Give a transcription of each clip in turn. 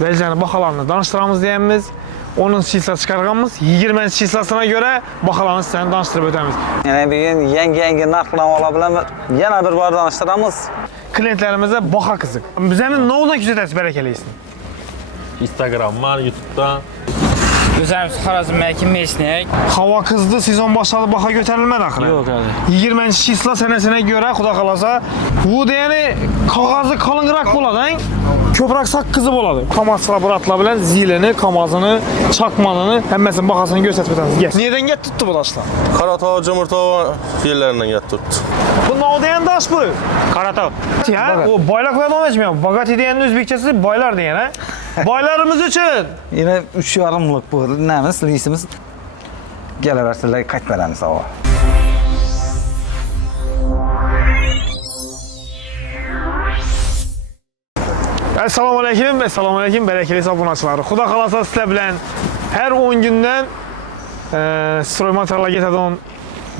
Belcanı bakalarını danıştıramız diyemiz. Onun çislası çıkargamız 20 çislasına göre bakalarını sizden danıştırıp ödemiz. Yani bir gün yenge narxlan olabilen yana bir var danıştıramız. Klientlerimize baka kızık. Bizden ne oldan küçük berekeliysin? Instagram var, YouTube'da. Özümüz Xarazm Məkin Meşnik. Hava kızdı, sezon başladı, baka götürülmedi axırı. Yox abi. 20 çisla senesine göre xuda qalasa bu yani kağızı kalınqıraq boladan köprak sak kızı boladı. Kamasla buratıla bilen zilini, kamazını, çakmanını həmməsinin baxasını göstərib Gel. Nereden get tuttu bu daşlar? Karatağ, Cımırtağ yerlerinden get tuttu. Bu ne diyen daş bu? Qaratov. Ya o baylar koyamam etmiyor. Bagati diyenin Özbekçesi baylar diyen ha. Baylarımız için. Yine 3,5'lık bu neyimiz, lisimiz. Geleversinler kaç veremiz hava. Esselamu Aleyküm, Esselamu Aleyküm, berekeli sabunçıları. Xuda qalasa sizlə bilən hər 10 gündən stroy materiala getədən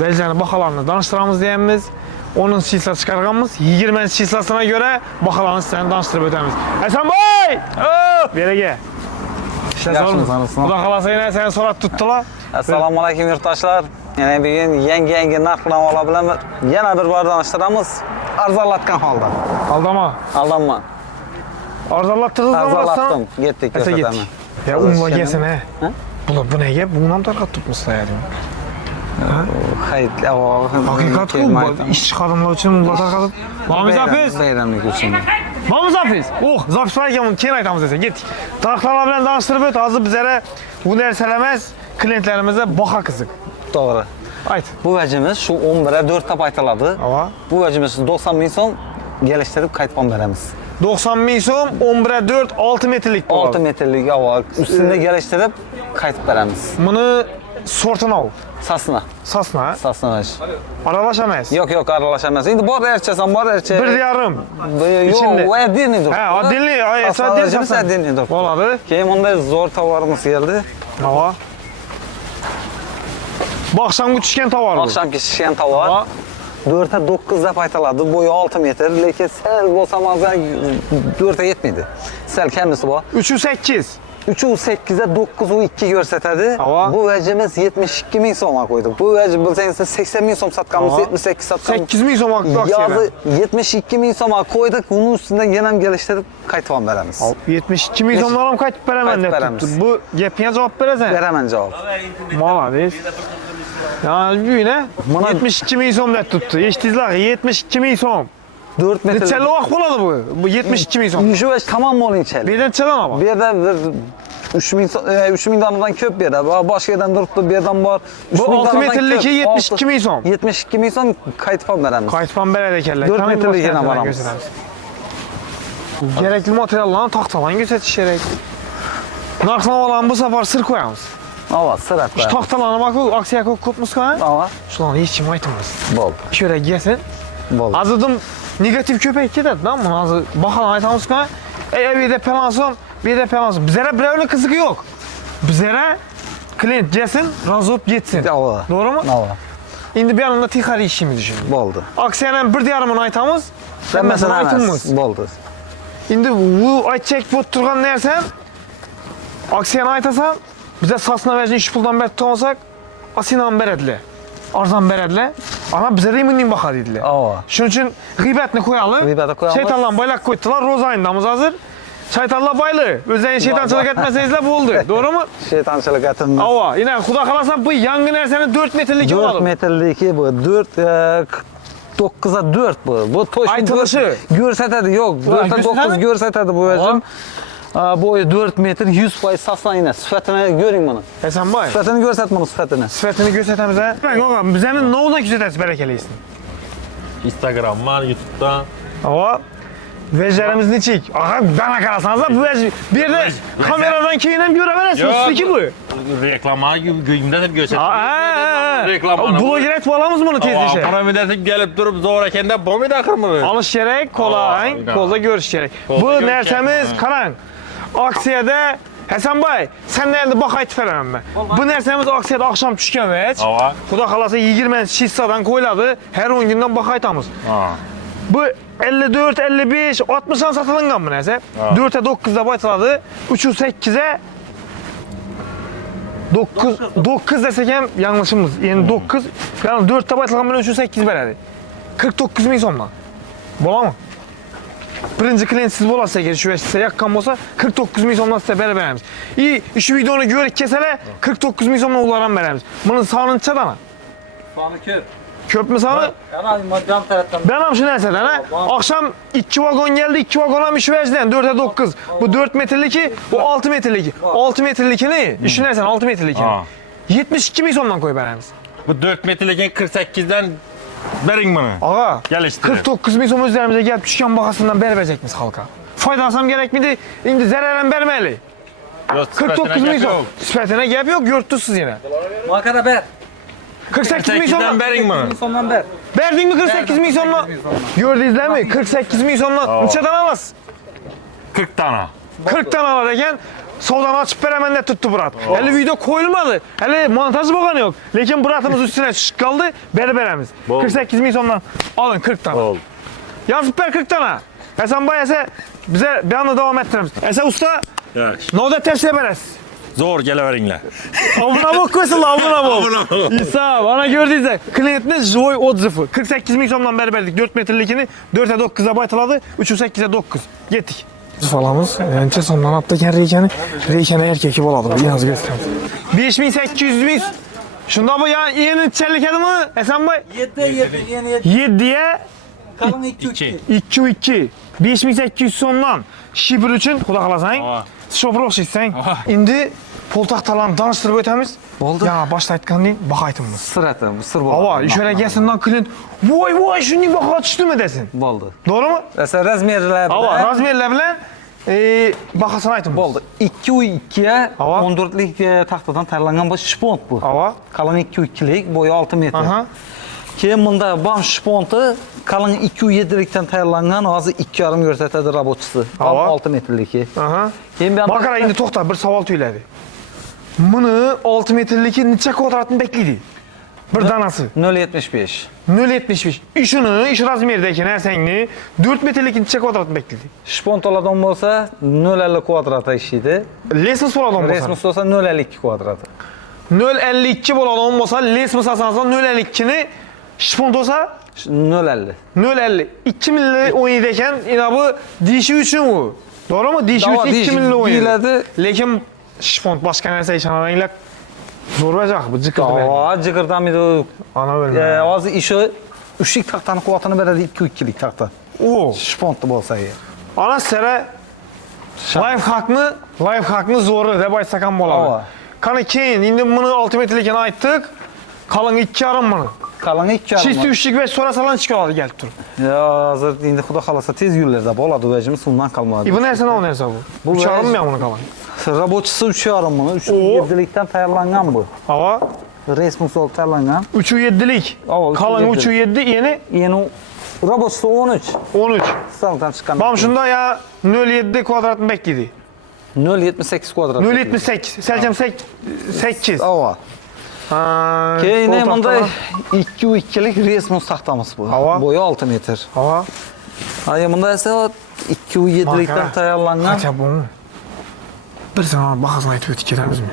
Belcanı bakalarını danıştıramız diyemiz. Onun çislası çıkargamız 20 çislasına göre bakalarını sizden danıştırıp ödemiz. Hasan Bey! Bere gel. Yaxşımız anasını. Xuda qalasa yine seni sorat tuttular. Assalamu alaikum yurttaşlar. Yani bir gün yenge narxlan olabilen yana bir var danıştıramız. Arzalatkan halda. Aldama. Aldanma. Arzalatdınız mı? Arzalattım. Gittik Ese gösterme. gittik. Ya unla gelsene. Bu ne ya? Bundan tarkat tutmuşlar yani. Hayır, o Hakikat bu. İş çıkarımlar için unla tarkat. Mamiz Hafiz. Bayramlık için. Mamiz Hafiz. Oh, Hafiz var ya, keyin aytamız desen. Gittik. Taraqlarla bilen danıştırıp öt. Hazır bizlere bu dersələməz klientlerimize baka kızık. Doğru. Ayt. Bu vəcimiz şu 11'e 4 tap aytıladı. Ava. Bu vəcimiz 90 min son geliştirip kayıtpan veremiz. 90 bin som, 11'e 4, 6 metrlik bu. 6 metrelik hava üstünde geliştirip kayıt veremiz. Bunu sortuna al. Sasına. Sasna. Sasına ver. Aralaşamayız. Yok aralaşamaz. İndi bu erçesən, bu erçe. Bir yarım. Yok, içinde. o edilnidir. He, adilli. Sasına vecimiz edilnidir. Oladı. Keyin onda zor tavarımız geldi. Ava. Bakşam küçükən tavar bu. Akşam şişen tavar. 4'e 9 dep aytaladı. Boyu 6 metre. Lekin sel bolsamazda 4'e yetmedi. Sel kendisi bu. 3'ü 8. 3'ü 8'e 9'u 2 görsətədi. Ava. Bu vəcimiz 72 min soma koyduk. Bu vəci bilsəniz 80 min som satqamız, Ava. 78 satqamız. 8 min som aksiyona. Yazı 72 min soma koyduk. Bunun üstünden yenəm geliştirip kayıtvan veremiz. 72 min somlarım kaç verəmən Qayıt də verəmiz. tuttu. Bu gəpinə cavab verəsən. Verəmən cavab. Malades. Yani büyüne Bana- 72 min som da tuttu. Eşitizler 72 min som. 4 metre. Neçəli vaxt boladı bu? Bu 72 min som. Şu vəc tamam mı olun içəli? Birdən çalan ama. Bir yerdə 3 min danadan köp bir yerdə. Başqa yerdən durubdu, bir yerdən var. Bu 6 metrlik 72 min som. 72 min som kayıtvan verəmiz. Kayıtpan belə dəkərlər. 4 metrlik yenə var hamısı. Gerekli materiallarını taxtalan göstərişərək. Narxlan olan bu sefer sır koyamız. Ava, sırat Şu var. taxtalarına bakı, aksiya kopmuş kan. Ava, Şulan hiç kim aytmaz. bol, Şöyle gelsin. bol. Azıdım negatif köpek gider lan bunu azı bakalım aytamız kan. Bir de pelansın, bir de pelansın. Bizlere birevli kızığı yok. Bizlere klient gelsin, razı olup gitsin. Ava. Doğru mu? Ava, İndi bir yanında tixari işimi düşün. boldu. Aksiyanın bir diyarımın aytamız, Sen mesela aytımız. emas, boldu. İndi bu aytacak bu turgan nersen, aksiyanı aytasan, bize sasına versin 3 puldan beri tutamasak, asinan beredle, arzan beredle, ama bize de eminliğin bakar dediler. Ava. Şunun için gıybetini koyalım. Gıybeti koyalım. Şeytanla baylak koydular, Roz ayındamız hazır. Şeytanla baylı. Özden şeytançılık etmeseyizler bu oldu. Doğru mu? Şeytançılık etimiz. Ava. Yine kuda kalarsan bu yangın erseni 4 metrelik 4 olalım. metrelik bu. 9'a 4 bu. Bu toşun Aytılışı. Görsətədi, yok. 4'e 9 görsətədi bu vəcim. Boyu 4 metre 100% saslan yine. Süfətini görün bunu. Hasan Bay. Süfətini görsət bunu süfətini. Sifetini göstermemize. Ben yok bizenin ne olduğuna güzel berekeliysin. Instagram var, YouTube'da. Ava. Veclerimiz niçik? Aha bana kalasanız da bu vec bir de kameradan keyinem görebilirsiniz. Siz ki bu. Reklama gündədir Ha, göstərir. Reklamını. Blogiret bağlamız bunu tez işe. Para müddətib gəlib durub zor ekəndə bu mu daxır mı? Alış gerek, kolay, Aa, kolda görüş gerek. Kolda Bu görüş nersemiz gerek. karan. Aksiyada Hasan Bay, sen de elde bak ayt veremem ben. Bu nersemiz aksiyada akşam düşkən veç. Ava. Xuda xalasa 20 şissadan koyladı. Her 10 gündən bak aytamız. Ha. Bu 54, 55, 60'dan satılıngan bu neyse. 4'e 9'da baytıladı. 308'e 9 desek hem yanlışımız. Yani 9, yani 4'te baytılagan bilen 308 beredi. 49 ming so'mdan. Bola mı? Birinci klient siz bolasa eğer şu size yakkan bolsa 49 ming so'mdan size beremiz. Şu videonu görüp kesele 49 ming so'mdan ulardan beremiz. Bunun sanını çadana. Sonu köp. Köp mü sanı? Yani madem taraftan. Ben am şu neseden ha? Akşam 2 vagon geldi, 2 vagona mı işverciden 4'e 9. Bu 4 metreliki, bu 6 metreliki. 6 metreliki ne? İşin nesen 6 metreliki. 72 ming so'mdan koy beremiz. Bu 4 metrelikin 48'den verin bunu. Ağa, Geliştirin. 49 ming so'm üzerimize gelip düşken bakasından berecekmiz halka. Faydalansam gerek miydi? Şimdi zararen vermeli. 49 ming so'm. Süpetine gap yok, yurtsuz yine. Makara ber. 48 ming 48'den so'mdan. verin bunu. Sondan ber. Verdin mi 48 ming so'mdan? Gördünüz değil mi? 48 ming so'mdan. Neçeden alas? 40 tane. 40 tane alar eken savdan açıp veremen de tuttu Burat. Hele video koyulmadı. Hele montajı boğanı yok. Lekin Burat'ımız üstüne çıkıp kaldı. Berberemiz. 48 ming so'mdan alın 40 tane. Oldu. Yazıp ver 40 tane. Esen bayese bize bir anda devam ettiremiz. Esen usta Yaş. ne da tepsiye beresiz. Zor geleverinle. Abuna bak koysun la abuna bak. İsa bana gördüyse klientine joy odzıfı. 48 ming so'mdan berberdik 4 metrelikini 4'e 9'a baytıladı 308'e 9. Gittik. Falamız ençe sondan attıkken reykeni erkeki boladı. Yaz gösterdi. 5800 ming. Şunda bu ya yeni çellik adı mı? Esen bay? 7'ye Kalın 2 2 5800 so'mdan şibir üçün xudo xolasan şoför o'xshaysan. Endi poltaxtalarni tanishtirib o'tamiz. Bo'ldi. Ya boshda aytgandek baho aytamiz. Sır eti, sır bo'ldi. Ava, şöyle gelsindan klient voy shunday baho tushdimi desin. Bo'ldi. Doğru mu? Esa razmerlar. Ava, razmerlar bilan bahosini aytamiz. Bo'ldi. 2 Ava. 14lik taxtadan tayyorlangan bu shpont bu. Ava. Qalin 2lik, bo'yi 6 metr. Aha. Keyin bunda bam shponti qalin 2.7likdan tayyorlangan, hozir 2.5 ko'rsatadi robotchisi. Bam Ava. 6 metrliki. Aha. Keyin ben Bakara endi to'xta, bir savol tüyledi. Buni 6 metrliki necha kvadratni beklaydi? Bir danası. 0.75. 0.75. İşini, iş razmerdeki narsangni 4 metrlik necha kvadratni beklaydi? Shpont oladigan bo'lsa 0.50 kvadrat ishlaydi. Lesmus bo'ladigan bo'lsa. Resmus bo'lsa 0.52 kvadrat. 0.52 bo'ladigan bo'lsa, lesmus asosan 0.52 ni shpont bo'lsa 0.50. 0.50. 2 milli o'ynaydi ekan, ina bu dishi uchun u. To'g'rimi? Dishi Davo, uchun 2 dishi milli o'ynaydi. deyiladi. Lekin shpont boshqa narsa ishonmanglar. Zo'r bajaq bu jiqirdi. Ava, jiqirdamaydi. Ana bilmayman. Hozir ishi 3lik taxtani quvvatini beradi 2.2lik taxta. O. Shpontli bo'lsa agar. Ana sira life hackni zo'ri deb aytsak ham bo'ladi. Ava. Qani keyin endi buni 6 metrlikini aytdik. Qalin 2.5 buni. Qalin 2.5. Chisti 3lik va so'rasalar chiqa oladi kelib turib. Ya hozir endi xudo xolasa tez yo'llarda bo'ladi, vajimiz undan qolmadi. Bu narsa nima narsa bu? Bu 3.5 mi vaj- buni qalin? Robotchisi 3.5 buni, 3.7likdan tayyorlangan bu. Ava Resmus olib tayyorlangan. 3.7lik. Ava, Qalin 3.7. 3.7 yeni Yeni robotchisi 13. 13. Saldan chiqqan. Bam shunda ya 0.7 kvadratni beklaydi. 0.78 kvadrat. 0.78, selcam 8. Ava. Keyin bunda 2.2lik Resmus taxtamiz bu. Ava. Bo'yi 6 metr. Ava. Ay bunda esa 2.7likdan tayyorlangan. Qacha bu? Bir sana bahasini aytib o'tib ketamizmi?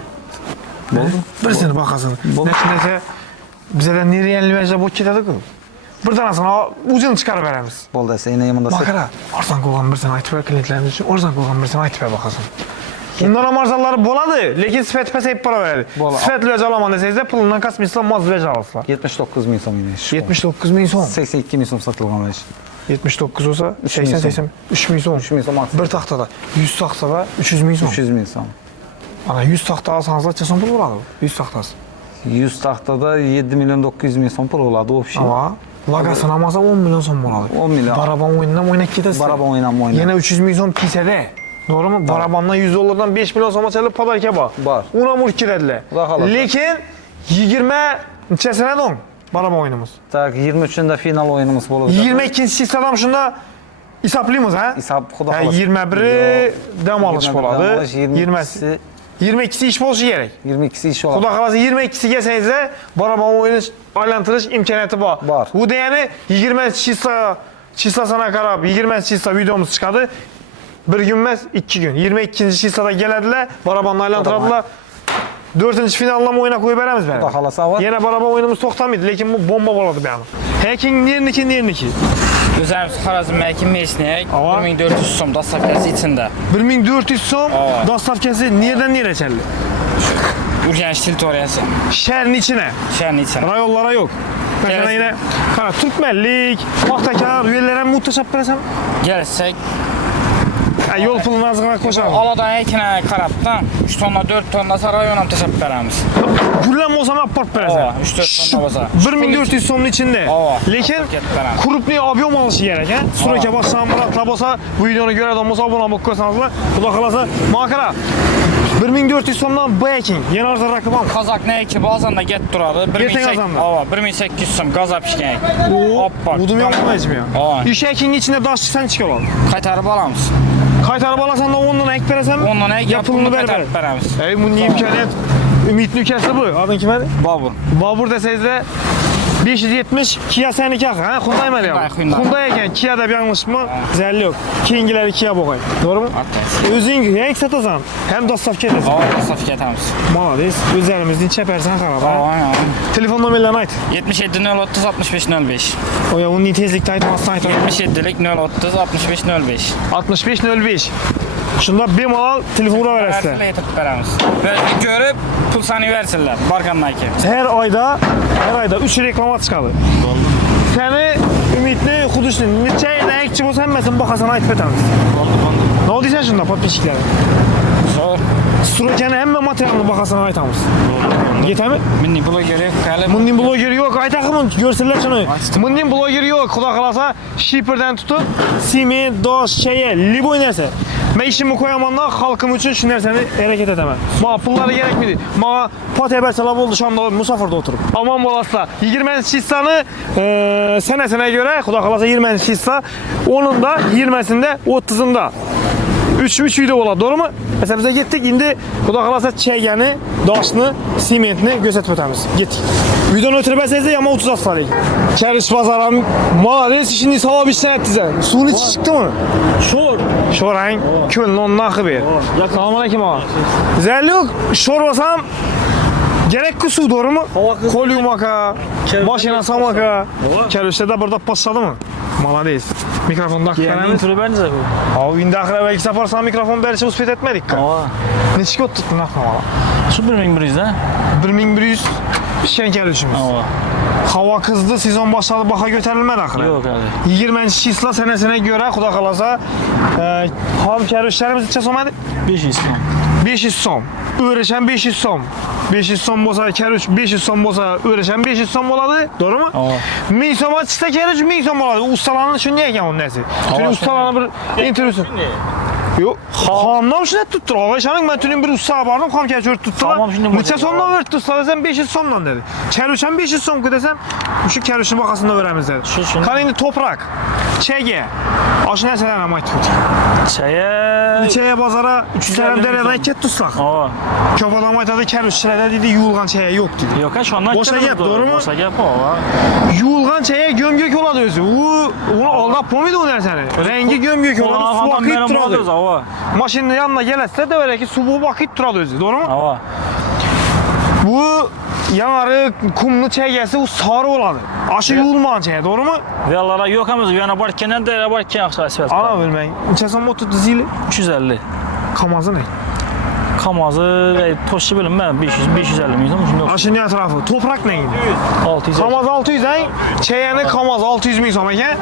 Bo'ldi. Bir seni bahasini. Nechta bizada nerealnimaja bo'lib ketadi-ku. Bir tanasini o'zini chiqarib beramiz. Bo'ldi esa yana bunda. Bakara, arzon qo'ygan bir seni aytib ber klientlarimiz uchun, arzon qo'ygan bir seni aytib ber bahasini. Undan ham arzonlari bo'ladi, lekin sifat pasayib boraveradi. Bo'ladi. Sifat bilan olaman desangizlar, pulundan kasmaysizlar, moz bilan olasizlar. 79 ming so'm inish. 79 ming so'm. 82 ming so'm sotilgan ish. 79 olsa 3 ming 80 3 ming so'm. 3 ming so'm maksimum. Bir taxtada 100 taxtada 300 ming so'm. 300 ming so'm. Ana 100 taxta olsanızlar necha so'm pul bo'ladi? 100 taxtasi. 100 taxtada 7 milyon 900 ming so'm pul bo'ladi o'pshi. Ama lagasini olmasa 10 milyon so'm bo'ladi. 10 milyon. Baraban o'yinidan o'ynab ketasiz. Baraban o'ynab Yana 300 ming so'm kisada. Doğru mu? Barabandan 100 dolardan 5 milyon so'm çalıp podarka bor. Bor. Una murk kiradilar. Xudo xolasa. Lekin 20 nechasini dong? Baraban o'yinimiz. Tak 23'ünde final o'yinimiz bo'ladi. 22-chi hissam shunda hisoblaymiz ha? Hisob xudo Yani xolasa. 21'i dam olish 21 bo'ladi. dam olish, 20'si 22'si ish bo'lishi kerak. 22'si ish Xudo oladi. xolasa 22'si kelsangizlar baraban o'yini aylantirish imkoniyati bor. Bor. Bu degani 20 hissa Çistasına qarab 20 çista videomuz çıxadı. Bir gün emas, 2 gün. 22-ci çistada gələdilər, barabanla aylantıradılar. 4-cü finallama oyuna qoyub verəmiz bəli. Xuda xalasa var. Yenə baraban oyunumuz toxtamaydı, lakin bu bomba boladı bəli. Hekin nerniki. Üzərimiz Xarazm Məkin Mesnik. Ava. 1400 som dastavkası içində. 1400 som Aa. dastavkası nereden nereye çeldi? Urgenç teritoriyası. Şehrin içine, Şəhərin içində. rayonlara yok. Mesela Gelsin. yine Türkmenlik, Mahtakar, üyelere muhteşap versem Gəlsək, yol pulunu azına koşalım. Aladan Ekinə qarabdan 3 tonna 4 tonna rayonam təşəbbüs verəmiz. Güllen Mozama apart versem. Aa, 3-4 tonna baza. 1400 somun içinde. Aa. Lekin krupni avion alışı gerek ha. Suraka başlayan Murat'la olsa bu videonu gören adam olsa abone olmak koysanızlar. Bu da kalasa makara. 1400 somdan Baking. Yeni arıza rakı var mı? Kazak nə ki bazanda get duradı. Getən qazanda. 1800 som qaz pişkən. Hoppa. Budum yapma içmiyor. Aa. İş ekinin içinde daş çıksan çıkıyorlar. Qaytarıb alamız. Kaytarı balasan da ondan ek veresem Ondan ek yapılını yapılını ver. qaytarıb verəmiz. Ey bu niye imkaniyet? Ümit Nükası bu. Adın kime? Babur. Babur deseniz de 570 Kia seninki akı. Ha? Hyundai mi ya? Hyundai. Hyundai eken Kia'da bir yanlış mı? Zerli yok. Kiyingileri Kia boğay. Doğru mu? Hatta. Özün renk satasan hem dostaf edesin. Aa, saf getəmiz. Malades. Üzərimizin çəpərsən xaraba. Aa, ya. Telefon nömrələrini ayt. 77 030 65 05. O ya onun tezlikdə aytmazsan ayt. 77'lik 030 65 05. 6505. Şunda bemalal telefona verəslər. Versinlər yetib verəmiz. Və görüb pul səni versinlər. Barqandakı. Her ayda 3 reklamat çıxadı. Səni ümidli, xuduşlu, neçə ayda ekçi olsa həmməsin baxasan ayt betəmiz. Ne oldu sən şunda podpisçilərə? Zor. Strokanı həmmə materialını baxasan aytamız. Yetəmi? Minni blogeri gəlib. Mınnin blogeri yok, aytaqımın görsünlər şunu. Mınnin blogeri yok, xuda qalasa şiperdən tutub, simi, daş, şeye, liboy nəsə. Mən işimi koyamanda halkım üçün şu nərsəni hərəkət etəməm. Bana pulları gerekmedi. Bana pat əbərsəlab oldu Şamda, Musafir'də oturup. Aman bolasla, 20 çistanı sənəsinə görə, xuda qalasa 20 çista, onun da 20'sində, 30'unda. 3 video ola, doğru mu? Mesela bize gittik, indi xuda qalasa çəygəni, daşını, simentini göstərib ötəmiz. Gittik. Videonu ötürəbəsəniz də yama 30 asfalı. Çəriş bazaram, malades işini savab işten etdizən. Suyun içi çıktı mı? Şor hang, kölün onun akı bir. Salam aleyküm ağa. Zərli yok, şor basam, gerek ki su, doğru mu? Kolyum aka, maşina samaka. Kərüşdə də burada pasladı mı? Malades. Mikrofonu da akıqlarımız. bence bu. Abi indi axıra belki saparsan mikrofon belki uspet etmedik ki. Neçə kod tuttun axmala? Su 1100 de. 1100 pişken kərüşümüz. Hava kızdı, sezon başladı, baxa götərilmədi axıra. Yok abi. 20-ci çisla sənəsinə görə, xuda qalasa, ham kərüşlərimiz içə somadı? 500 son. 500 som. Öyrəşən 500 som. 500 som bolsa kərüş, 500 som bolsa öyrəşən 500 som oladı, doğru mu? 1000 soma çıxsa kərüş 1000 som oladı. Ustalanın üçün niyə gələn onun nəsi? Çünki ustalanın bir intervüsü. Yok, hamdan şuna tuttur. Ağaçanın ben tünün bir usta vardım, ham kərüş tuttular. Tamam, şimdi Neçə somdan verdi usta desem 500 somdan dedi. Kərüşən 500 som desem, şu kərüşün baxasında verəmiz dedi. Şu. Kan indi toprak, çəgə, aşı nəsələrlə mayt tut. Çaya. Çəyə bazara 300 sərəm dərədən ket tuslaq. Köp adam aytadı kərüşçilərdə dedi, yuyulğan çəyə yox dedi. Yok ha şu andan Boşa gep, doğru mu? Boşa gep o. Yuyulğan çəyə gömgök oladı özü. Onu aldap pomid o nərsəni. Rengi gömgök oladı, su akıp duradı. Maşının yanına gələsə də öyle ki, su bu akıp duradı özü, doğru mu? Bu yanarı, kumlu çəgəsi o sarı oladı. Aşı yuyulmayan çəyə, doğru mu? Viyalara yok ama viyana barkenen de barken aksa asfalt. Ana bilmən. İçəsən motor zili. 350. Kamazı ne? Kamazı ve toşu bölüm ben 550 milyon şimdi yok. Aşının ətrafı. Toprak nə idi? 600. Kamaz 600 ən, çəyəni Kamaz 600 min som ekan.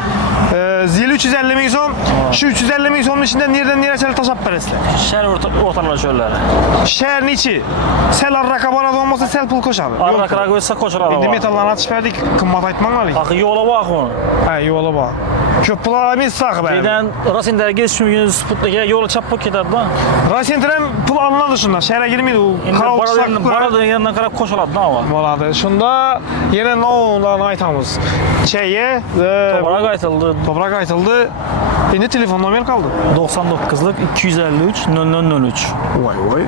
Zil 350 min som. Şu 350 min somun içində nereden nereye çəli taşap verəslər. Şer ortalar şöyle. Şəhərin içi. Sel arrakabara olmasa sel pul koşadı. Arra kara koysa koşar İndi araba. metallarını atış verdik, kımmat aytman var. Akı yola bak onu. Hə, yola bax. Köp pula biz saxı bəyəm. Birden Rasin'de geçmiyor Sputnik'e yola çapıp gider da. Rasentrem pul alınadı şundan. Şəhərə girməydi. O Şimdi karal baradan yanından kara koşaladı ne var? Maladı. Şunda yenə nə ondan aytamız. Çəyə, Toprak aytıldı. toprak aytıldı. İndi telefon nomer kaldı. 99'lık 253 0003. Vay vay.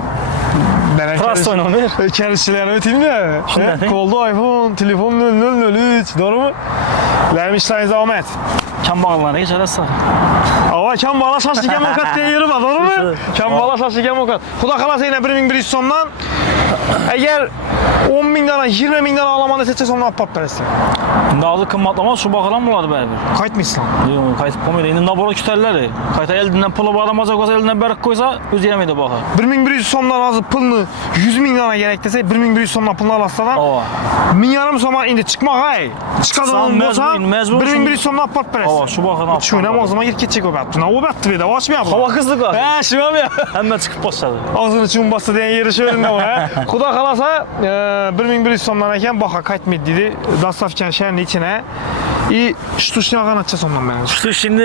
Prosto nomer. Kərişçilərə öteyim də. Şimdi Koldu iPhone, telefon 0003. Doğru mu? Vermişsiniz Ahmet. Kambag'allarga geçerse. Ava kambag'allar shoshigan ovqat degan yeri bor, to'g'rimi? Kambag'allar shoshigan ovqat. Xudo xolasa yana 1100 so'mdan agar 10 mingdan, 20 mingdan olaman desa so'mdan olib borib berasiz. Endi hozir qimmatlamaz shu baqalan bo'ladi baribir. Qaytmaysan. Yo'q, qaytib qo'ymaydi. Endi naborot kutarlar. Qayta eldan puli bor odam olsa, eldan berib qo'ysa, o'zi yemaydi baqa. 1100 so'mdan hozir pulni 100 mingdan kerak desa, 1100 so'mdan pulni olasidan. Ava. 1000 so'mdan endi chiqmag'ay. Chiqadigan bo'lsa, mezbur, 1100 so'mdan olib borib berasiz. Ava, shu baqani olib. Shu nima o'zima yirib ketchek o'bapti. Nima o'bapti beda, ochmayapti. Hava qizlik var. Ha, shu ham. Hamma chiqib bosadi. Og'zini chumbasi degan yeri shu yerda bor, ha. Xudo xolasa 1100 so'mdan ekan, baqa qaytmaydi deydi. Dostavkan shaharning ichine. Shtushni qancha so'mdan beradi? Şu şimdi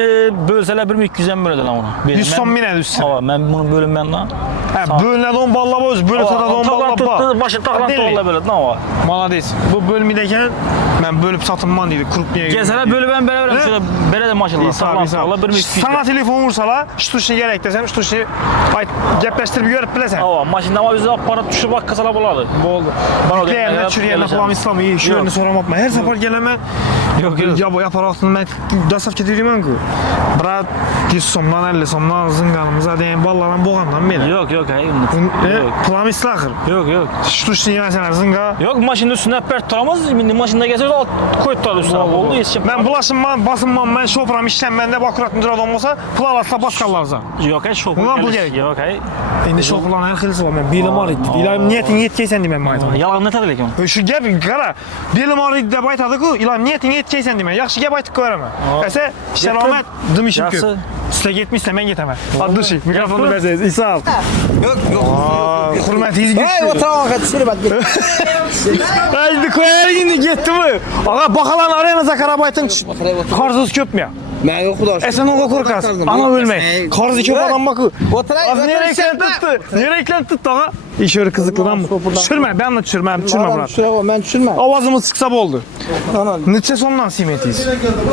bölseler 1200 'dan bo'ladi lan uni. 100 so'm minadi üstüne. Ava, men buni bo'linmandan. Ha, bo'linadi 10 ballab o'z, bo'lsa da 10 ballab bor. Başı taqlan to'g'rilab bo'ladi, ava. Молодец. Bu bölmeydi ekan, men bo'lib sotinman deydi, krupniya. Kelsalar bo'lib ham beraveram, shuna beradi maşallah. Taqlan to'g'rilab 1200. Sana telefon ursalar, shtushni kerak desam, shtushni gaplashtirib yurib bilasan. Ava, mashina bizni olib borib tushib vaqtsalar bo'ladi. Bo'ldi. Yuklayanda churiyanda qulam islomi, shu yerni so'ramabman. Har safar kelaman. Yo'q, yaproqni men dostavka deyman-ku. Brat 100 so'mdan 50 so'mdan zinganimiz degan bolalar ham bo'lgandan beri. Yo'q, hay. Qulam islaqir. Yo'q. Shtushni yemasalar zinga. Yo'q, mashina üstüne pert turamaz. Şimdi maşinada gelse alt koyup turar üstüne. Oldu, yetişip. Men bulaşımman, basınman, men şopram işlenmende bakuratın duradan olsa pul alasla başkalarza. Yo'q, hay, şopu. Ulan bu gerek. Yo'q, hay. Endi şoplan her xilisi var. Men belim ağrıydı. İlahim niyetin yetkeysen deymen ben aytaman. Yalan ne tadı lekin? Şu gap qara. Belim ağrıydı deb aytadi-ku, ilahim niyetin yetkeysen deymen. Yaxshi gap aytib ko'raman. Esa, salomat, dim ishim ko'p. Sizlar ketmaysiz, men ketaman. Addushi, mikrofonni bersangiz. İsa. Yo'q. Hurmatingiz Hey, ketdi. o'tirib tushirib atdi. Haydi qo'yaylik endi ketdimi? Ağa baqalarni arangizni qarab ayting. Qarzingiz ko'pmi? Menga xudo. Sen ona qo'rqasiz. Ana o'lmang. Qarzi ko'p odam bor-ku. O'tiray. Az nerekdan tutdi? Nerekdan tutdi ağa? İşör kızıklıdan mı? Düşürme, ben de düşürme Murat. Ben düşürmem. Avazımız çıksa oldu. Tamam. Neçe sondan simetiyiz?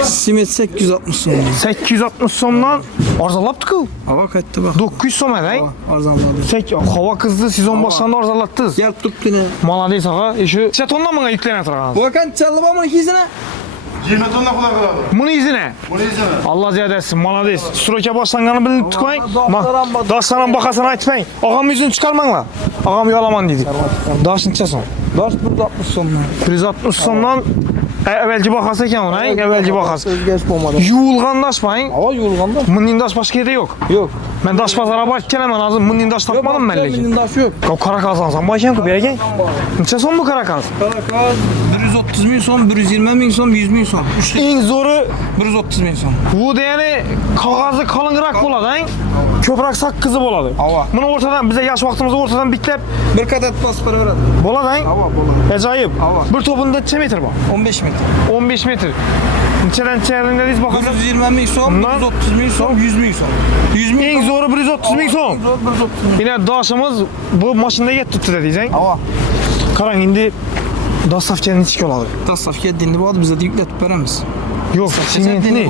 Simet 860 so'm. 860 somdan arzalaptık o. Hava qaytdi bak. 900 som edi. Arzanladı. Hava kızdı, sizon başlarında arzalattınız. Gel tuttu ne? Malades ağa. Şu neçe tondan mı yüklenen turganız? Volkan çaldı bana ikisine. 20 tonna kulak kıladi. Bunu izine. Bunu izine. Allah ziyade etsin, malades. Stroke başlanganı bilip tıkmayın. Daşlanan bakasını aytmayın. Ağam yüzünü çıkarmayın. Ağam yalaman dedik. Daş neçe son? Daş 160 so'mdan. 160 somdan evvelki bakası eken ona, evvelki bakası. Özgeç bo'lmadi. Yuğulgan daş bayın. Hava yuğulganda. Mınnin daş başka yerde yok. Yok. Ben daş pazara bakıp gelemen lazım. Mınnin daş tapmadım ben lekin. Minin daş yok. Kara kazansan bakayım ki bereken. Neçe son bu kara kaz? Karakaz 130 bin so'm, 120 bin so'm, 100 bin so'm. En zoru 130 bin so'm. bu yani kağızı kalınırak boladı. Köprak sakkızı boladı. Hava. Bunu ortadan bize yaş vaktimizi ortadan bitlep Bir kadet paspara veradi. boladı. Hava bo'ladi. Acayip. Hava. Bir topunda neçe metre var? 15 metre. 15 metre. Neçeden çevrendeniz bakalım. 120 bin so'm, Bundan- 130 bin so'm, 100 bin so'm. 100 bin En zoru 130 bin son. 130 bin. Yine daşımız bu maşında yet tuttu dediysen. Hava. Karan indi dastavkanın içki oladı. Dastavka dinli bo'ladi, bizda yuklatib beramiz. Yok, simentli.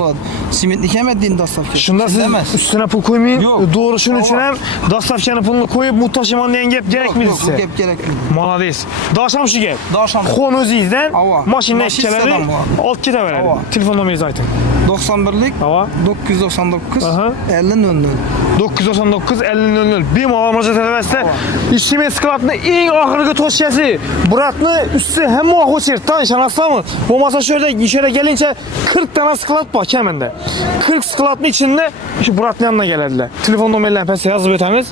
Simentli hem dinli dastavka. Şunda siz üstüne pul koymayın. Yok. Doğru şunun için hem dastavkanın pulunu koyup muhtaşıman diyen gep gerek mi Yok, size? gep gerekli. Malades. Daşam şu gep. Daşam. Kon özüyüzden Hava. maşinin Maşin eşkeleri sedan bu. alt kete verelim. Hava. Telefon numarayı zaten. 91'lik Hava. 999 Aha. 50 00. 999 50 bir muhafaza telefeste işime sklatını en ahırgı toşyası Burat'ını üstü hem muhafaza çirtten şanasla mı? Bu masa şöyle gelince 40 tane sklat var kemende. 40 sklatın içinde şu Burat'ın yanına geldiler. Telefon numarayla pes yazıp ötemiz.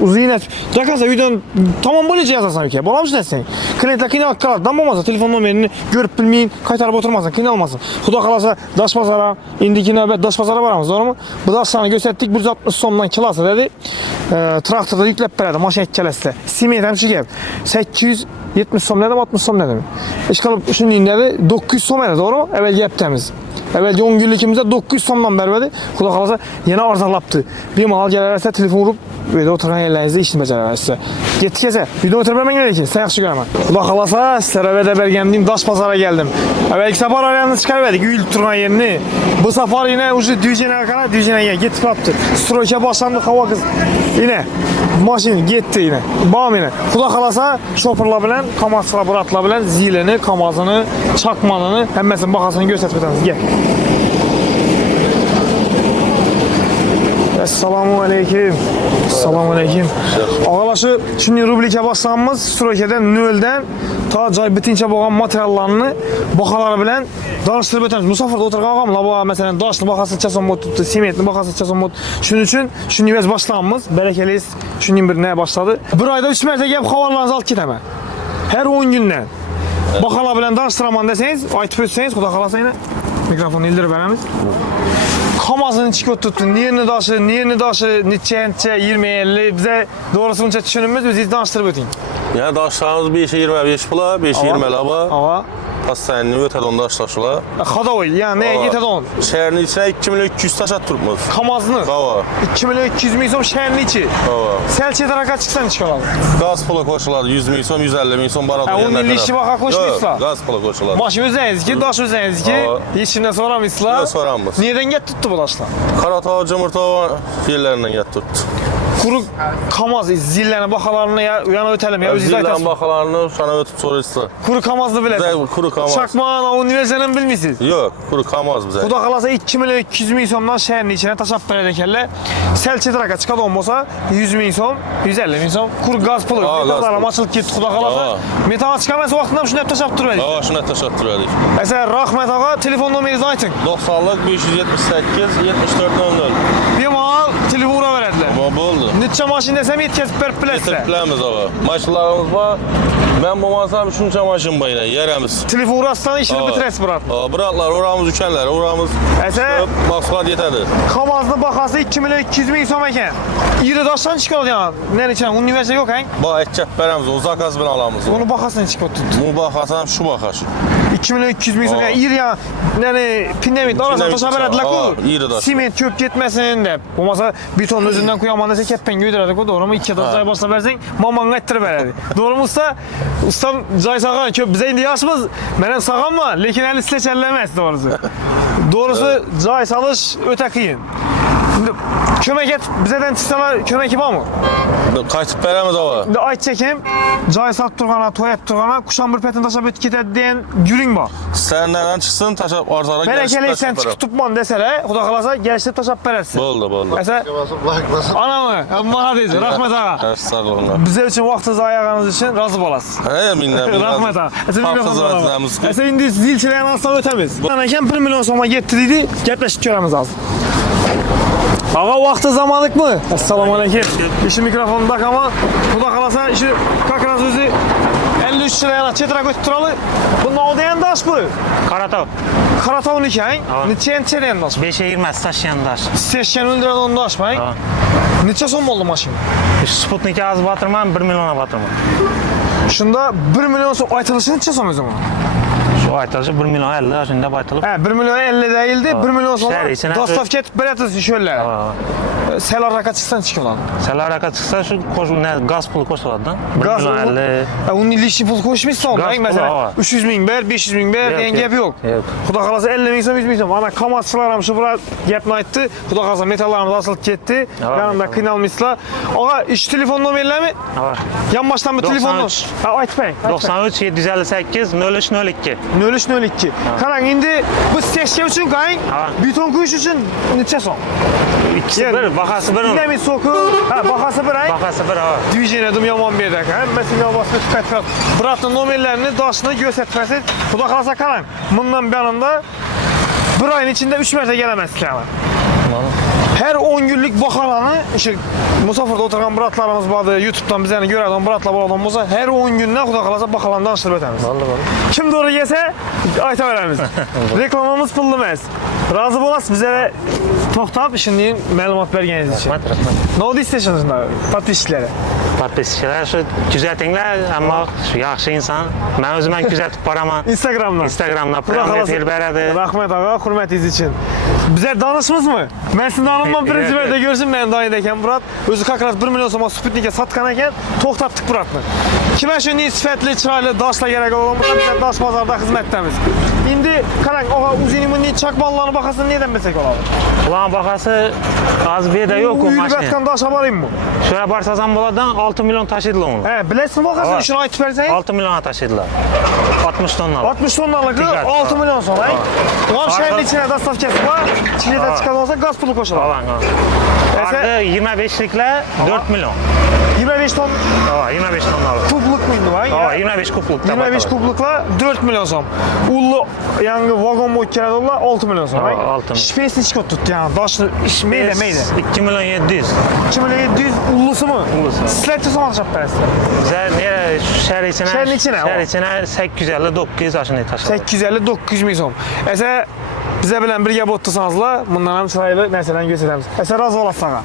Uzun yine. Dakika videonun tamam böylece yazarsan ki. Bolamış desin. Klientler kine kalattan bulmazsa telefon numarını görüp bilmeyin. Kaytarıp oturmasın. Kine olmasın. Huda kalasa daş pazara indiki nöbet daş pazara varamız doğru mu? Bu daş sana gösterdik 160 somdan kilası dedi. Traktörda yüklep beredi maşin etkelesi. Simiyet hem şu gel. 870 som dedim 60 som dedim. İşkalıp şimdi dedi 900 som dedi doğru mu? Evvel yaptığımız. Evvel 10 günlükümüzde 900 somdan bermedi. Kula kalasa yine arzalaptı. Bir mal gelirse telefon vurup ve oturan yerlerinizde işini becerirse. Yetkese video oturmam gerekir. Sen yaxşı göremem. Kula kalasa sizlere ve bergemdiğim daş pazara geldim. Evvelki sefer ayağını çıkarverdik. Gül turgan yerini. Bu sefer yine ucu düzene arkana düzeneye gitip yaptı. Stroke başlandı hava kız. Yine maşin gitti yine. Bağım yine. Kula kalasa şoförla bilen, kamasla Buratla bilen zileni, kamazını, çakmanını, hemmesinin bakasını gösterip öteniz. Gel. Assalomu alaykum. Assalomu alaykum. Ağalar shunday rubrika boshlanamiz. Strokadan 0 dan ta joy bitincha bo'lgan materiallarni baholari bilan danıştırib o'tamiz. Musofirda o'tirgan og'am, labo masalan doshni bahasi chason o'tibdi, sementni bahasi chason o'tdi. Shuning uchun shunday biz boshlanamiz. Barakaliz shunday bir ne boshladi. Bir oyda 3 marta kelib xabarlarni olib ketaman. Her 10 günden. Baholar bilan danıştıraman desangiz, aytib o'tsangiz, xudo xolasa yana mikrofonni ildirib beramiz. Kamazını çıkıp tuttu. Niyerini daşı, neçe, 20-50. Bize doğrusunu düşünümüz, biz danıştırıp ötün. Yani daşlarımız 5-25 pula, 5-20 laba. Ava. Pastanini ötedon daşlaşıla. Xadovoy, yani ne yetedon? Şehrin içine 2200 taş attırmız. Kamazını. Hava. 2200 bin som şehrin içi. Hava. Selçe taraka çıksan çıkalım. Gaz pula koşuladı 100 bin som, 150 bin som barada. Onun ilişki baka koşmuşsa. Gaz pula koşuladı. Başı özeniz ki, daş özeniz ki. Ava. Hiçbirine soramızlar. Yok, soramız. Niyeden get tuttu bu daşlar? Karatağ, Cımırtağ yerlerinden getirdi. Kuru kamaz zillerine bakalarını ya yana ötelim ya. Özü Zillen zaten. bakalarını sana ötüp soruyorsa. Kuru kamazlı bile. Kuru kamaz. Çakmağın üniversitenin bilmişsiniz. Yok, kuru kamaz bize. Xudo xolasa 2 bin so'mdan shaharning ichine tashlab beradi ekanlar. Sel chetroqqa chiqadigan bo'lsa 100 bin so'm, 150 bin so'm kur gaz puli. Metallarim ochilib ketdi, xudo xolasa. Metaga chiqamas vaqtida ham shunday tashlab turadi. Aa, shunday tashlab turadi. Esa rahmat og'a, telefon nomeringizni ayting. 90'lık 578 7400. Bemalol telefon uraveradilar. Ama oldu. Necha mashina desam yetkazib berib bilasizlar. Getirpilemiz ama. Maşınlarımız var. Ben bu masam şunca maşın bayına yeremiz. Telefon urasdan işini bitirasiz burat. Bıraklar oramız üçenler, oramız Esa maksat yetedi. Kamazning bahası 2 bin so'm ekan. İri daşdan chiqadi yani. Ne için? Üniversite yok ha? Bak etcep veremiz, o zakaz bin alamız. Onu bahasını çıkıp tuttu. Bu bakasam şu bakar. 2 bin so'm. İri ya. Yani pindemit arasında taşa beradilar ku. İri daş. Sement köp ketmesin deb. Bo'lmasa beton özünden koyaman dese keppen göydüredi ku. Doğru mu? 2 da joy bosla bersang, mamang ayttirib beradi. Doğru mu usta? Ustam joy sağan köp bize indi yaşımız. Menen sağanma, lekin hali sizlar emas doğrusu. Doğrusu joy salış öte qiyin. Şimdi kömek et, bizeden çıksalar kömek var mı? Qaytib veremiz ama. Şimdi ayt çekim, joy sat turgana, toyat turgana, kuşan bir petin taşap ötüp ketedi deyen gürüng var. Senden çıksın taşap arzara Berekeli sen çıkıp tutman deseler, xudo xolasa gelişte taşap verersin. Oldu. Mesela anamı, bana deydi, rahmet ağa. Sağ olun. Bize için vaxtınızı ayağınız için razı olasın. He minnettar. Rahmet ağa. Hafta zamanımız. Mesela indi zilçileyen aslan ötemiz. Eken 1 milyon so'ma getdi deydi, gepleşip göremiz lazım. Ağa vakti zamanlık mı? Assalamu alaikum. İşi mikrofonu bak ama xudo xolasa işi kakras özü 53 liraya çetra götürüp turalı. Bu ne deyen daş bu? Karatov. Karatov nikah. Neçe deyen daş? 5'e girmez taş yandaş. 80 öldüren onu daş mı? Neçe son oldu maşın? Sputnik'e az batırmam, 1 milyona batırmam. Şunda 1 milyon son aytılışı neçe son o zaman? Şu aytalışı 1 milyon 50, şimdi baytılıp. He 1 milyon 50 değildi, 1 milyon son. Şer içine- Dostaf ketip beretisi şöyle. Selar raka çıksan çıkıyorlar. Seler raka çıksa şu gaz pulu koşulardan. 1 Gaz milyon pulu- 50. Onun ilişki pul koşmuşsa onda. Gaz Yani pulu, mesela hava. 300 bin ber, 500 bin ber Yok, diyen gep yok. yok. Xudo xolasa 50 bin so'm, 100 bin so'm. Ana kamazçılar şu bura gepni aytdı. Xudo xolasa metallarımız asılıp ketdi. Hava, Yanında metal. kıynalmışlar. Ağa iş telefon nomerlerimi? Var. Yan baştan bir telefon 93. Ha aytmayın. 93 758 03 02. 0302. Qarang endi biz seçke uchun qarang. Ha. Beton quyish uchun necha so'm? İkisi bir, bakası bir onun. Dinamit so'ku. Ha, bahası bir ay. Bakası bir hava. Dvijeniyadım yomon berdi aka. Mesela basma tüketkan. Buratning nomerlerini, doshni ko'rsatmasin. Xudo xolasa qarang. Bundan buyanında bir ayın içinde 3 marta gelemezsizlar. Her 10 günlük bahalarını, işte Musafir'de oturan bıratlarımız vardı, YouTube'dan bizlerini görüyordu, bıratlar buradan olsa her 10 günden Xudo xolasa bahalarını danıştırıp ötemiz. Kim doğru yese ayta veremiz. Reklamımız pullu emas. Razı bolasız bize to'xtab şimdi ma'lumot berganingiz için. Rahmat. Ne oldu isteşiniz patişlere? Patpischilar şu kuzatinglar, ammo şu yaxshi inson. Men o'zim kuzatib boraman. Instagram'dan. Instagram'dan promotsiya qilib beradi. Rahmet ağa, hürmetiniz için. Bize danışmız mı? Ben sizin danışmam birinci berde görsün ben dayıdayken Burat. Özü kakras 1 milyon so'ma Sputnik'e satkan eken to'xtattık Burat'ını. Kime şu ne sifatli, chiroyli daşla gerek olan bize daş pazarda hizmetimiz. Şimdi qarang, ağa uzinimin ne çakmallarını bakasın neden bilsek oladi? Ulan bakası az bir de yok o Uyulib maşina. yotgan daş alayım mı? Şuna barsazam boladan 6 milyon taşıdılar onu. He, bilesizmi bakasın Ava. şunu aytib bersangiz? 6 milyona taşıdılar. 60 tonnalık. 60 tonnalık Tigaz. 6 milyon so'm. Ulan şehrin içine dastavkesi var. Çilede çıkan olsa gaz pulu koşulur. Alan. Vardı 25'likle 4 milyon. 25 ton O, 25 ton alır. kupluk muydu vay? O, 25 kupluk. 25 kuplukla 4 milyon so'm. Ullu yangi vagon mo'karadolar 6 milyon so'm. Ha, 6 milyon. Space nechga tutdi yani? Doshni mayda mayda. 2 milyon 700. 2 milyon 700 ullusimi? Ullusi. Sizlar necha so'm olishib berasizlar? Bize nere şehir içine? Şehrin içine, Şehir o. içine 850 900 aşını taşıdı. 850-900 ming so'm. Esa bize bilan birga bo'lib tursanızlar, bundan ham chiroyli narsalarni ko'rsatamiz. Esa rozi bo'lasiz ağa.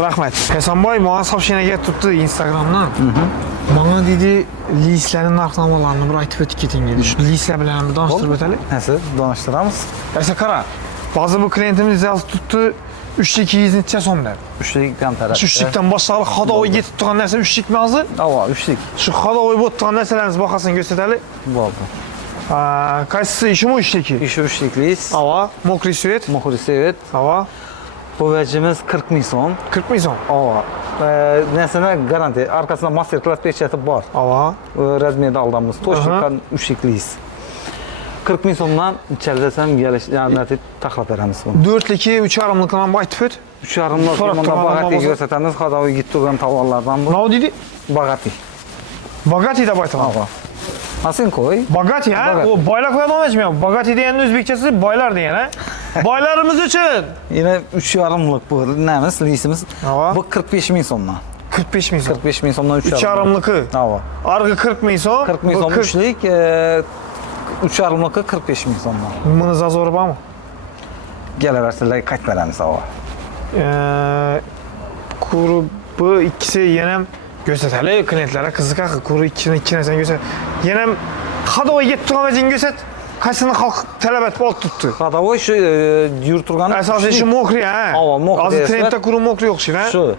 Rahmat. Hasanboy menga so'shinaga tutdi Instagramdan. Bana dedi lislerin narxlamalarini bir aytib o'tib keting dedi. Shu lislar bilan bir tanishtirib o'taylik. Nasıl? Danıştıramız. Esa qara. Ba'zi bu klientimiz yazib tutdi 3.200 necha so'm dedi. Üçlükten taraf. Shu uchlikdan boshlab xodovoy ketib turgan narsa 3'lik mavzu. Ava, üçlük. Shu xodovoy bo'lib turgan narsalarni bahosini ko'rsataylik. Oldu. Qaysi ishimi 3'liki? İşi üçlükliyiz. Ava, mokriy svet. Muhurisi evet. Ava, Bu vecimiz 40 bin son. 40 ming so'm. Ava. Nesine garanti. Arkasında masterclass peçeti var. Ava, Razmiyede aldığımız. Toşluktan üçlükliyiz. 40 bin sondan içeride sen geliş, yani taklap veremiz bunu. 4'liki 3,5'lıkla aytib o't. 3,5 So'rab sonunda turgan bagati olmasa- gösteremiz. Kadavi gitti olan tavallardan bu. Nima dedi? Bagati. Bagati deb aytaman. Ava. Asin koy. Bagati ha? Bagati. O boylardan olmayacak. Bagati deganning o'zbekchasi boylar degan ha. Boylarimiz uchun. Yine 3,5'lık bu. Neyimiz? Lisimiz. Ava. Bu 45 bin sondan. 45 ming so'm. 45 bin sondan 3,5'lıkı. Ava. Argı 40 ming so'm. 40 bin bu son üçlük. 3,5'lıkı 45 bin sondan. Buni zazori bormi? Geleversinler kaç veremiz ava. Kuru bu ikisi yana ko'rsatali klientlarga qiziqadi. Kuru ikki narsani ko'rsat. Yana xodovoy ketib turgan vajini ko'rsat. Qaysini xalq talab etib olib tutdi. Kadavi şu yurturgan. Asosiy shu mokriy ha. Ava, mokriy Hozir esa- trendda kuru mokriy o'xshaydi ha. Şu.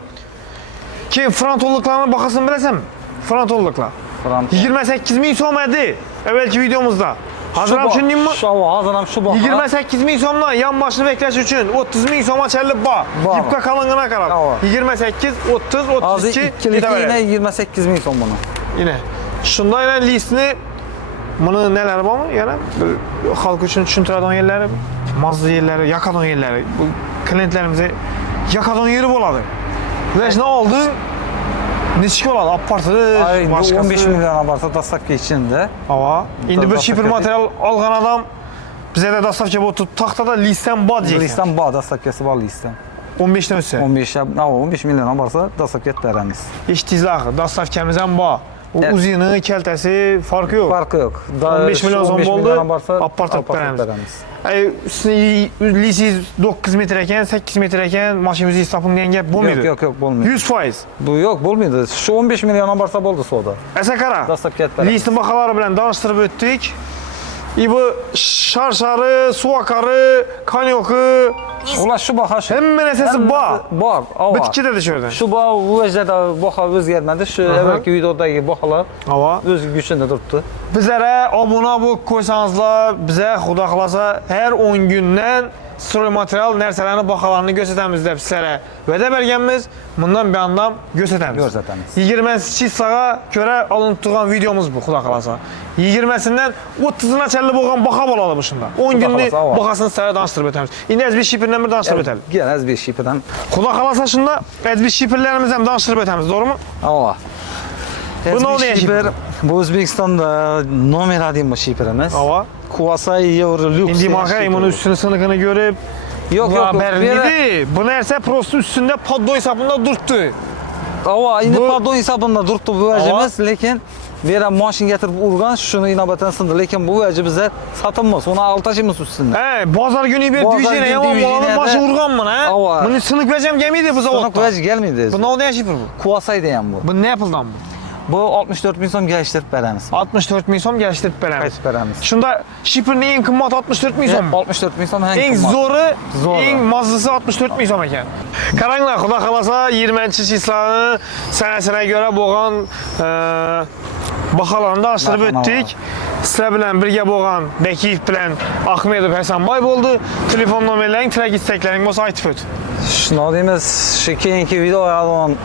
Keyin frontolliklarni bahosini bilasanmi? Frontolliklar. 28 ming so'm edi evvelki videomuzda. Hozir ham tushundingmi? Şu ava hazır ham şu baha. 28 ming so'mdan yan boshni beklash uchun 30 ming so'm achalib bor. Bor. Yipqa qalinligina qarab. Ava. 28, 30, Hazır 32 ikiliki yine 28 bin son bunu. Yine. Shunday yana listni buni nelari bormi? Yana bir xalq uchun tushuntiradigan yerlari, mazza yerlari, yakadon yerlari. Bu klientlarimizga yakadon yeri bo'ladi. Va shuni oldin necha bo'ladi? Olib borsiz, Ay, bu boshqasi. 15 milyon varsa dastavka içinde. Ava. Endi bir Dastavka shipr deydi. material olgan odam bizda dastavka bo'lib turib, taxtada listdan bor deydi. Listem bağ dastavkası var listem. 15 dan o'tsa. 15 milyon varsa dastavka veremiz. Eshitdingizlar, dastavkamiz ham bor. U Evet. uzini, keltasi farqi yo'q. Farkı yok. 15 milyon son bo'ldi, varsa apartat veremiz. veremiz. Ay, lisingiz 9 metr ekan, 8 metr ekan, mashinangizni toping degan gap bo'lmaydi. Yok bulmuyor. 100%. Bu yok bulmuyordu. Şu 15 milyon varsa buldu soda. Esa qara. Dastavka veremiz. Listin baholari bilan tanishtirib o'tdik. Bu sharshari, suvakari, konyoki, Ulan şu baha şu. hamma narsasi bor. Var. Ava. Bitki dedi şu yerden. Şu baha bu vecde de baha özgermedi. Şu evvelki videodaki bahalar Ava. öz güçünde durdu. Bizlere abone bo'lib qo'ysanızlar, bize xudo xolasa her 10 gündən stroy material narsalarni baholarini ko'rsatamiz deb sizlarga va'da berganmiz. Bundan bir yandan ko'rsatamiz. Ko'rsatamiz. 20 hissəyə görə alınıb turgan videomuz bu, xudo xolasa. 20-sindən 30-una çəlli bo'lgan baha bo'ladi bu shunda. 10 günlük xolasa, ava. bahasını sizlərə danışdırıb ötəmiz. İndi az bir shipirlə bir danışdırıb ötəlim. Gel az bir şipeden. Xudo xolasa shunda az bir shipirlərimiz ham danışdırıb ötəmiz, doğrumu? Ava. Bu ne oluyor şiper? Bu Özbekistan'da nomer adayım bu şiperimiz. Ava. Kuvasay Euro Lux. İndi bakayım onun üstünü sınıkını görüp Yok yok. belliydi. Bu nerse prosto üstünde poddo hesabında durdu. Ava indi Bu- pardon hesabında durdu bu vecimiz. Lekin vera maşin getirip urgan şunu inabatan sındı. Lekin bu veci bize satılmaz. Ona altaşımız üstünde. He, bazar günü bir Bazar düjene günü yaman düjene olanın de- başı vurgan mı ha? Ava. Bunu sınık vereceğim gemiydi bu Sana zavodda. veci gelmedi. Bu ne oldu ya şifir bu? Kuvasay diyen bu. Bu ne yapıldan bu? Bu 64 bin son geliştirip veremiz. 64 bin so'm geliştirip beremiz. Kaç veremiz? Şunda şifirinin en kımmatı 64 bin so'm mu? 64 bin son En zoru, Zoru. en mazlısı 64 bin so'm ekan. Qaranglar, xudo xolasa 20-chi hissani sanasına göre bo'lgan baholarni danıştırib Baholar. o'tdik. Sizlar bilan birga bo'lgan Bekiyev bilan Ahmedov Hasanboy bo'ldi. Telefon nomerlaring, tilak istaklaring bo'lsa aytib o't. Şunu deyimiz şu keyinki video ayağından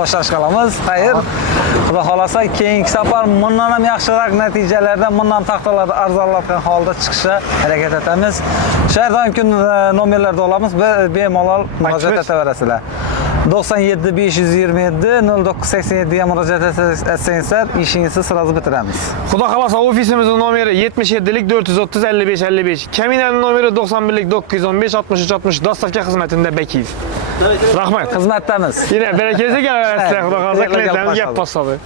xo'shlanib qolamiz. Xayr. Xudo xolasa keyingi safar bundan ham yaxshiroq natijalarda, bundan taxtalarda arzonlatgan holda chiqishga harakat etamiz. Shahar kun nomerlarda olamiz. Bemalol murojaat etaverasizlar. 97 527 0987 ga murojaat etsangizlar, ishingizni sırası bitiramiz. Xudo xolasa ofisimizin nomeri 77lik 430 55 55. Kaminaning nomeri 91lik 915 63 60. Dostavka xizmatida bekiz. Rahmat. Xizmatdamiz. Yine bereketli geleversin. Xudo xolasa klientlarimiz gap bosadi.